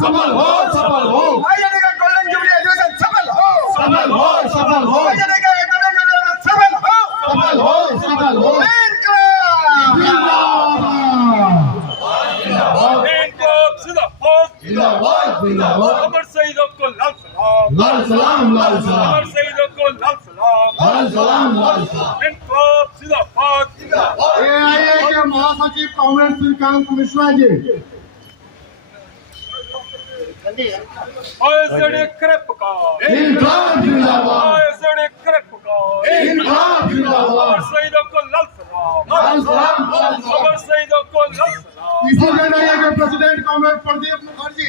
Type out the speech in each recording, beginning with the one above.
सफल हो, सफल हो। आईआईटी का गोल्डन जुबली एजुकेशन सफल हो, सफल हो, सफल हो। आईआईटी का गोल्डन जुबली सफल हो, सफल हो, सफल हो। इनकलाब इनकलाब जिंदाबाद जिंदाबाद, जिंदाबाद। अमर शहीदों को लाल सलाम, लाल सलाम, लाल सलाम, अमर शहीदों को लाल सलाम, लाल सलाम, लाल सलाम। इनकलाब जिंदाबाद एआईए के महासचिव कॉमरेड श्रीकांत मिश्रा जी। आईएसडी करप का, इनकलाब जिंदाबाद, आईएसडी करप का, इनकलाब अमर जिंदाबाद, शहीदों को लाल सलाम, लाल सलाम, लाल सलाम। अमर शहीदों को लाल सलाम, इसी एआईए के प्रेसिडेंट कॉमरेड प्रदीप मुखर्जी।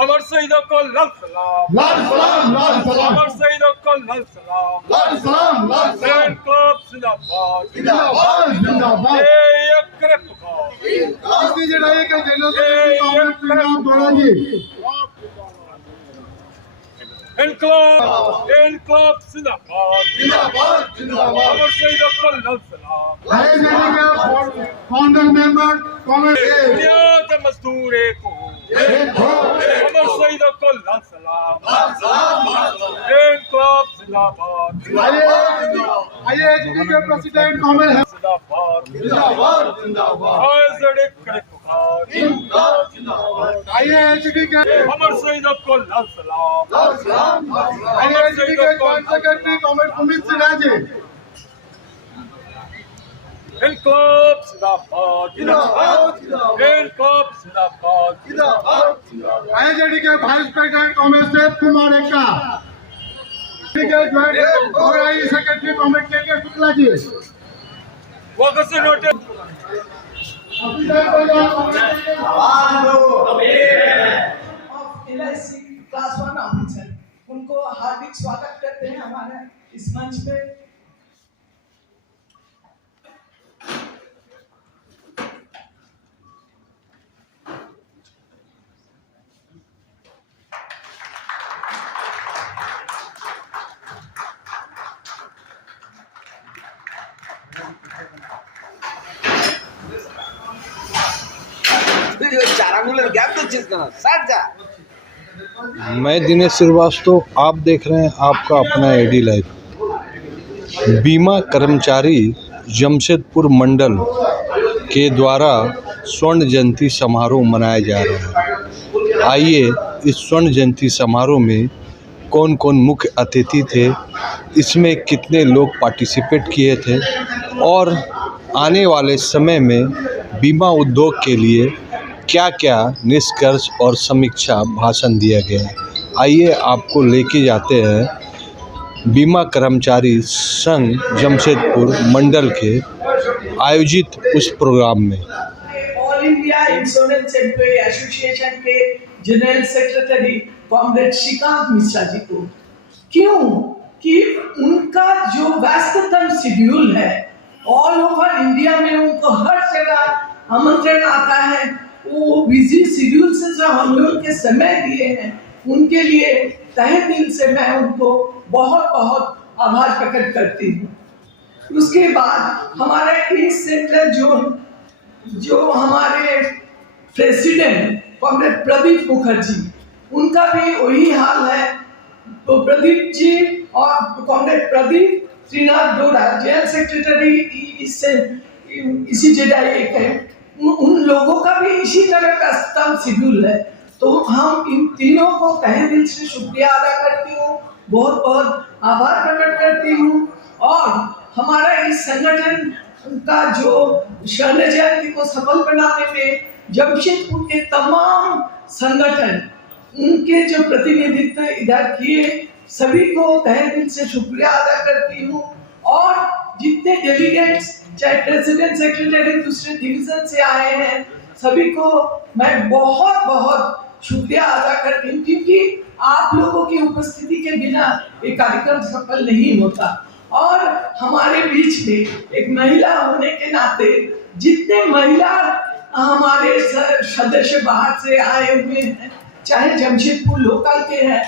अमर शहीदों को लाल सलाम, लाल सलाम, लाल सलाम, अमर शहीदों को लाल सलाम, लाल सलाम, लाल सलाम। इनकलाब जिंदाबाद जिंदाबाद, जिंदाबाद। ये करप का, इसी एआईए के जनरल सेक्रेटरी कॉमरेड श्रीराम बोरा जी। इनकलाब इनकलाब जिंदाबाद जिंदाबाद, जिंदाबाद। अमर शहीदों को लाल सलाम, एआईए के फाउंडर मेंबर कॉमरेड बुनियाद मजदूर एक हो, एक हो, अमर शहीदों को लाल सलाम, लाल सलाम, लाल सलाम। इनकलाब जिंदाबाद आईआईएचपी के प्रेसिडेंट कॉमरेड जिंदाबाद जिंदाबाद, जिंदाबाद। आईएसडी करप का, इनकलाब जिंदाबाद। आईआईएचपी के अमर शहीदों को लाल सलाम, लाल सलाम, लाल सलाम। आईआईएचपी के joint secretary comrade Sumit Sinha ji. इनकलाब जिंदाबाद जिंदाबाद, जिंदाबाद। इनकलाब जिंदाबाद जिंदाबाद, जिंदाबाद। आईआईएचपी के vice president comrade Shiv Kumar Ekka. के जॉइंट ऑर्गेनाइजिंग सेक्रेटरी कॉमरेड के शुक्ला जी। वक्त से notice of LIC class 1 officer, उनको हार्दिक स्वागत करते हैं हमारे इस मंच पे। मैं दिनेश श्रीवास्तव, आप देख रहे हैं आपका अपना एडी लाइव। बीमा कर्मचारी जमशेदपुर मंडल के द्वारा स्वर्ण जयंती समारोह मनाया जा रहा है। आइए इस स्वर्ण जयंती समारोह में कौन कौन मुख्य अतिथि थे, इसमें कितने लोग पार्टिसिपेट किए थे और आने वाले समय में बीमा उद्योग के लिए क्या क्या निष्कर्ष और समीक्षा भाषण दिया गया है। आइए आपको लेके जाते हैं बीमा कर्मचारी संघ जमशेदपुर मंडल के आयोजित उस प्रोग्राम में। All India insurance employ association के general secretary comrade Shrikant Mishra ji को, क्यों कि उनका जो व्यस्ततम शेड्यूल है, ऑल ओवर इंडिया में उनको हर जगह आमंत्रण आता है। वो बिजी शेड्यूल से जो हम लोग के समय दिए हैं, उनके लिए तहे दिल से मैं उनको बहुत बहुत आभार प्रकट करती हूँ। उसके बाद हमारे ईस्ट सेंट्रल जोन जो हमारे प्रेसिडेंट कॉमरेड प्रदीप मुखर्जी, उनका भी वही हाल है। तो प्रदीप जी और कॉमरेड प्रदीप श्रीनाथ डोरा जनरल सेक्रेटरी इसी जगह एक है, उन लोगों का भी इसी तरह का स्तम शेड्यूल है। तो हम इन तीनों को तहे दिल से शुक्रिया अदा करती हूँ, बहुत बहुत आभार प्रकट करती हूँ। और हमारा इस संगठन का जो स्वर्ण जयंती को सफल बनाने में जमशेदपुर के तमाम संगठन, उनके जो प्रतिनिधित्व इधर किए, सभी को तहे दिल से शुक्रिया अदा करती हूँ। और जितने डेलीगेट्स, चाहे प्रेसिडेंट सेक्रेटरी दूसरे डिवीजन से आए हैं, सभी को मैं बहुत बहुत शुक्रिया अदा करती हूँ, क्योंकि आप लोगों की उपस्थिति के बिना ये कार्यक्रम सफल नहीं होता। और हमारे बीच में एक महिला होने के नाते जितने महिला हमारे सदस्य बाहर से आए हुए हैं, चाहे जमशेदपुर लोकल के हैं,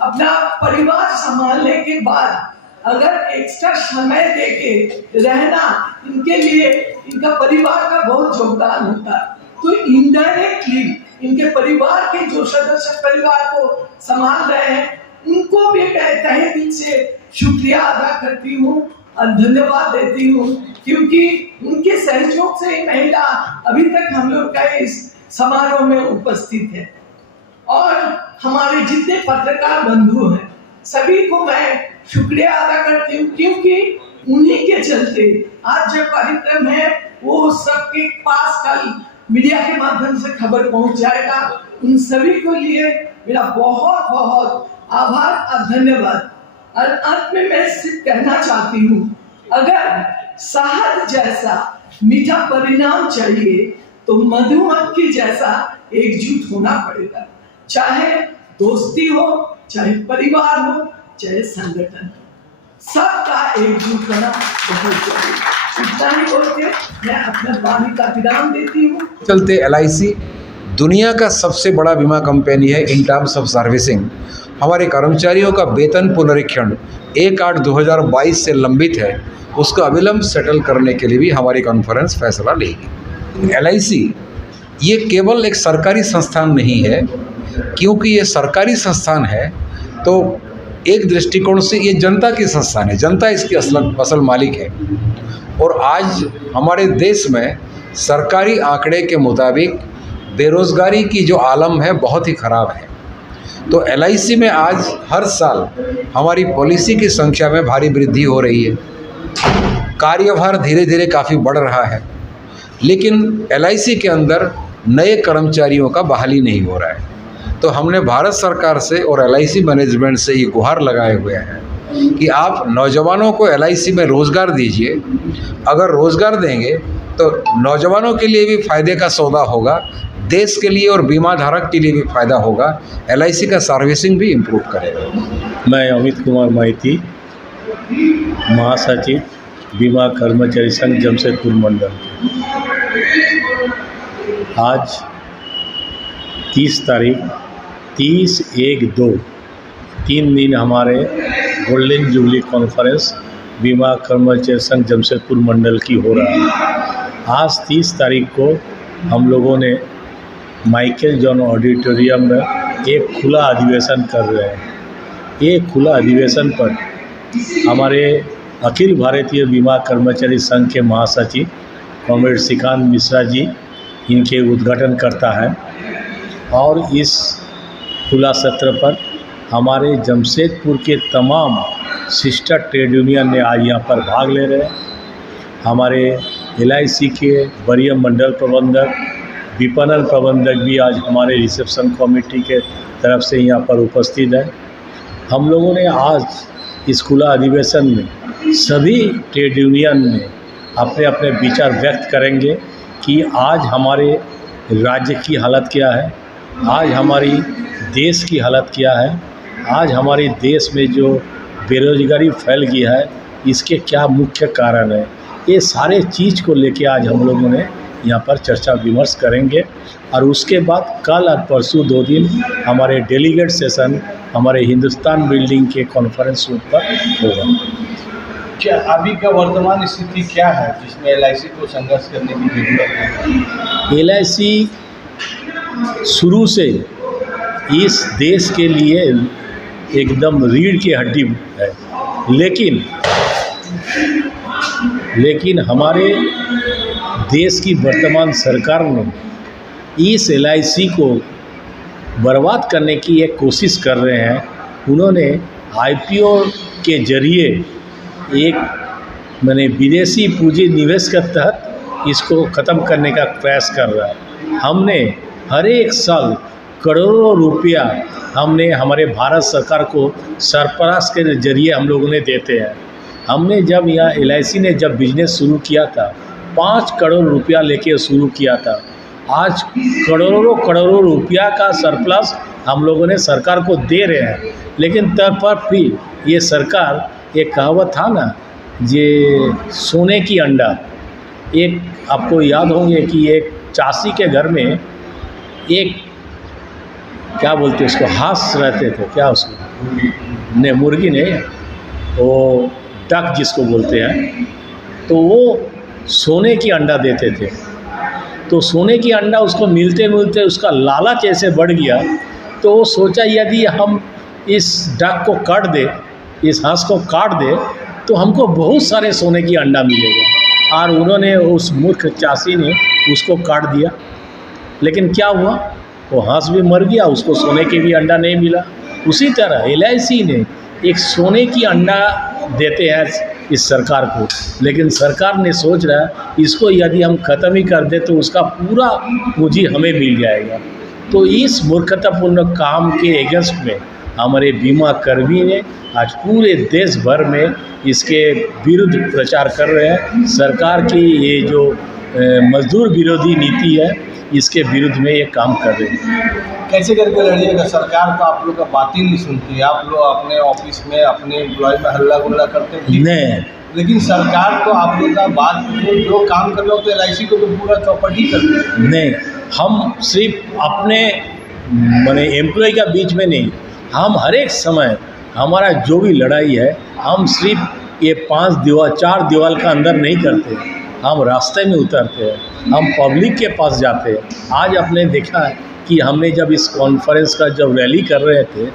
अपना परिवार संभालने के बाद अगर एक्स्ट्रा समय देके रहना, इनके लिए इनका परिवार का बहुत योगदान होता है। तो इनडायरेक्टली इनके परिवार के जो सदस्य परिवार को संभाल रहे हैं उनको भी मैं तहे दिल से शुक्रिया अदा करती हूँ और धन्यवाद देती हूँ, क्योंकि उनके सहयोग से ही महिला अभी तक हम लोग का इस समारोह में उपस्थित है। और हमारे जितने पत्रकार बंधु हैं सभी को मैं शुक्रिया अदा करती हूँ, क्योंकि उन्हीं के चलते आज जो कार्यक्रम है वो सबके पास कल मीडिया के माध्यम से खबर पहुंच जाएगा। उन सभी को लिए मेरा बहुत बहुत आभार और धन्यवाद। और अंत में मैं सिर्फ कहना चाहती हूँ, अगर शहद जैसा मीठा परिणाम चाहिए तो मधुमक्खी जैसा एकजुट होना पड़ेगा, चाहे दोस्ती हो, चाहे परिवार हो, चाहे संगठन हो, सबका एकजुट होना बहुत जरूरी। इतना ही बोल के मैं अपने वाणी का विराम देती हूँ। चलते LIC दुनिया का सबसे बड़ा बीमा कंपनी है इन टर्म्स ऑफ सर्विसिंग। हमारे कर्मचारियों का वेतन पुनरीक्षण 1/8/2022 से लंबित है, उसको अविलंब सेटल करने के लिए भी हमारी कॉन्फ्रेंस फैसला लेगी। LIC ये केवल एक सरकारी संस्थान नहीं है, क्योंकि ये सरकारी संस्थान है तो एक दृष्टिकोण से ये जनता की संस्थान है, जनता इसकी असल मालिक है। और आज हमारे देश में सरकारी आंकड़े के मुताबिक बेरोज़गारी की जो आलम है बहुत ही ख़राब है। तो LIC में आज हर साल हमारी पॉलिसी की संख्या में भारी वृद्धि हो रही है, कार्यभार धीरे धीरे काफ़ी बढ़ रहा है, लेकिन LIC के अंदर नए कर्मचारियों का बहाली नहीं हो रहा है। तो हमने भारत सरकार से और LIC मैनेजमेंट से ये गुहार लगाए हुए हैं कि आप नौजवानों को LIC में रोज़गार दीजिए। अगर रोज़गार देंगे तो नौजवानों के लिए भी फ़ायदे का सौदा होगा, देश के लिए और बीमा धारक के लिए भी फ़ायदा होगा, LIC का सर्विसिंग भी इम्प्रूव करेगा। मैं अमित कुमार माइती, महासचिव बीमा कर्मचारी संघ जमशेदपुर मंडल। आज 30 तारीख 30/1/2 3 दिन हमारे गोल्डन जुबली कॉन्फ्रेंस बीमा कर्मचारी संघ जमशेदपुर मंडल की हो रहा है। आज 30 तारीख को हम लोगों ने माइकल जॉन ऑडिटोरियम में एक खुला अधिवेशन कर रहे हैं। ये खुला अधिवेशन पर हमारे अखिल भारतीय बीमा कर्मचारी संघ के महासचिव कॉमरेड श्रीकांत मिश्रा जी इनके उद्घाटन करता है। और इस खुला सत्र पर हमारे जमशेदपुर के तमाम सिस्टर ट्रेड यूनियन ने आज यहाँ पर भाग ले रहे हैं। हमारे LIC के वरीय मंडल प्रबंधक, विपणन प्रबंधक भी आज हमारे रिसेप्शन कमेटी के तरफ से यहाँ पर उपस्थित है। हम लोगों ने आज इस खुला अधिवेशन में सभी ट्रेड यूनियन में अपने अपने विचार व्यक्त करेंगे कि आज हमारे राज्य की हालत क्या है, आज हमारी देश की हालत क्या है, आज हमारे देश में जो बेरोजगारी फैल गया है इसके क्या मुख्य कारण है। ये सारे चीज़ को लेके आज हम लोगों ने यहाँ पर चर्चा विमर्श करेंगे। और उसके बाद कल और परसों 2 दिन हमारे डेलीगेट सेशन हमारे हिंदुस्तान बिल्डिंग के कॉन्फ्रेंस रूम पर होगा। क्या अभी का वर्तमान स्थिति क्या है जिसमें LIC को संघर्ष करने की जरूरत है? LIC शुरू से इस देश के लिए एकदम रीढ़ की हड्डी है, लेकिन हमारे देश की वर्तमान सरकार ने इस LIC को बर्बाद करने की एक कोशिश कर रहे हैं। उन्होंने IPO के जरिए एक विदेशी पूंजी निवेश के तहत इसको ख़त्म करने का प्रयास कर रहा है। हमने हर एक साल करोड़ों रुपया हमने हमारे भारत सरकार को सरप्लस के जरिए हम लोगों ने देते हैं। हमने जब यहाँ LIC ने जब बिजनेस शुरू किया था 5 करोड़ रुपया लेके शुरू किया था। आज करोड़ों रुपया का सरप्लस हम लोगों ने सरकार को दे रहे हैं, लेकिन तब पर भी ये सरकार, एक कहावत था ना, ये सोने की अंडा। एक आपको याद होंगे कि एक चाची के घर में एक क्या बोलते हैं उसको, हांस रहते थे, क्या उसको नहीं, मुर्गी नहीं, वो डक जिसको बोलते हैं, तो वो सोने की अंडा देते थे। तो सोने की अंडा उसको मिलते मिलते उसका लालच ऐसे बढ़ गया, तो वो सोचा यदि हम इस डक को काट दे, इस हंस को काट दे, तो हमको बहुत सारे सोने की अंडा मिलेगा। और उन्होंने, उस मूर्ख चाषी ने उसको काट दिया। लेकिन क्या हुआ, वो हंस भी मर गया, उसको सोने के भी अंडा नहीं मिला। उसी तरह LIC ने एक सोने की अंडा देते हैं इस सरकार को, लेकिन सरकार ने सोच रहा है इसको यदि हम ख़त्म ही कर दे तो उसका पूरा पूंजी हमें मिल जाएगा। तो इस मूर्खतापूर्ण काम के अगेंस्ट में हमारे बीमा कर्मी ने आज पूरे देश भर में इसके विरुद्ध प्रचार कर रहे हैं। सरकार की ये जो मजदूर विरोधी नीति है, इसके विरुद्ध में ये काम कर रहे हैं। कैसे करके लड़िएगा? सरकार तो आप लोग का बात ही नहीं सुनती है। आप लोग अपने ऑफिस में, अपने एम्प्लॉय में हल्ला गुल्ला करते हैं, नहीं, लेकिन सरकार तो आप लोग का बात जो काम कर रहे हो तो LIC को तो पूरा चौपट ही करती है। नहीं, हम सिर्फ अपने माने एम्प्लॉय का बीच में नहीं, हम हर एक समय हमारा जो भी लड़ाई है, हम सिर्फ ये 4 दीवार का अंदर नहीं करते, हम रास्ते में उतरते हैं, हम पब्लिक के पास जाते हैं। आज आपने देखा है कि हमने जब इस कॉन्फ्रेंस का जब रैली कर रहे थे,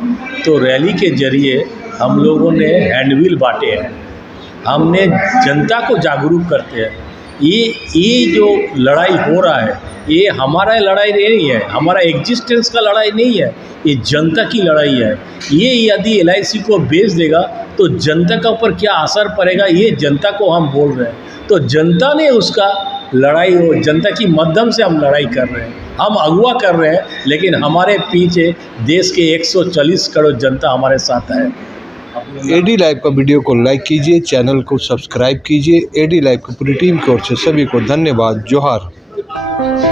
तो रैली के जरिए हम लोगों ने हैंडबिल बांटे हैं, हमने जनता को जागरूक करते हैं। ये जो लड़ाई हो रहा है, ये हमारा लड़ाई नहीं है, हमारा एग्जिस्टेंस का लड़ाई नहीं है, ये जनता की लड़ाई है। ये यदि LIC को बेच देगा तो जनता का ऊपर क्या असर पड़ेगा, ये जनता को हम बोल रहे हैं। तो जनता ने उसका लड़ाई हो, जनता की माध्यम से हम लड़ाई कर रहे हैं, हम अगुवा कर रहे हैं, लेकिन हमारे पीछे देश के 140 करोड़ जनता हमारे साथ है। AD लाइव का वीडियो को लाइक कीजिए, चैनल को सब्सक्राइब कीजिए। AD लाइव की पूरी टीम की ओर से सभी को धन्यवाद। जोहार।